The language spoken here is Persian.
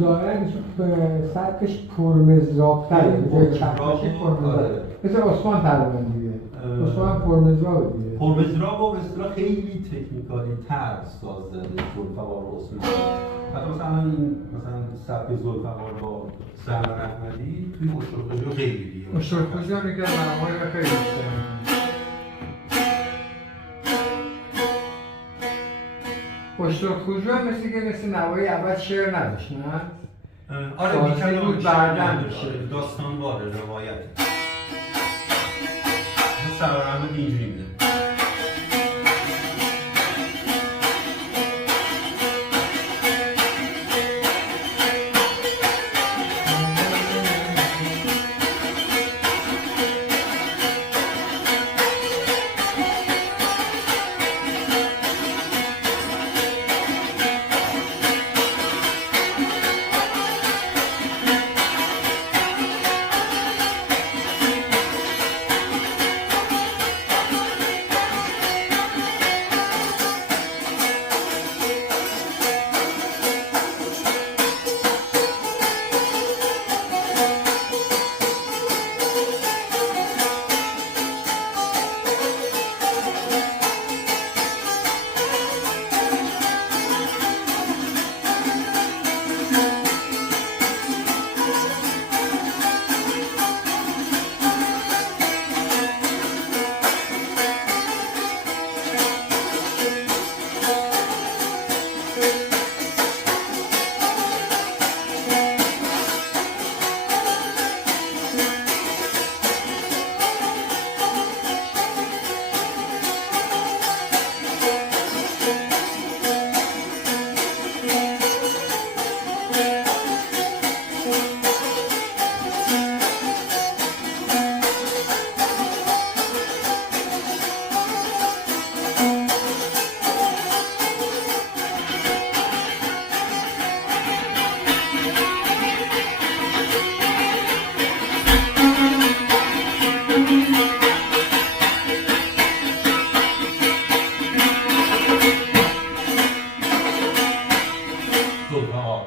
ظاهرا سطحش پرمزراب‌تره، جای چرخشی پرمزراب، مثل عثمان تقریبا دیگه. عثمان پرمزراب دیگه. پرمزراب و به اصطلاح خیلی تکنیکالی تر ساز زده ذوالفقار و عثمان. حتی مثلا این سبک ذوالفقار با سرور احمدی توی اشترکوژا خیلی دیگه. اشترکوژا میگه برنامه‌های خیلی اشترکوژا مثل نوای اول شعر نداشت، نه؟ آره بیشتر بود بعدن میشه داستانوار روایت. سرور احمدی اینجوری میده. ذوالفقار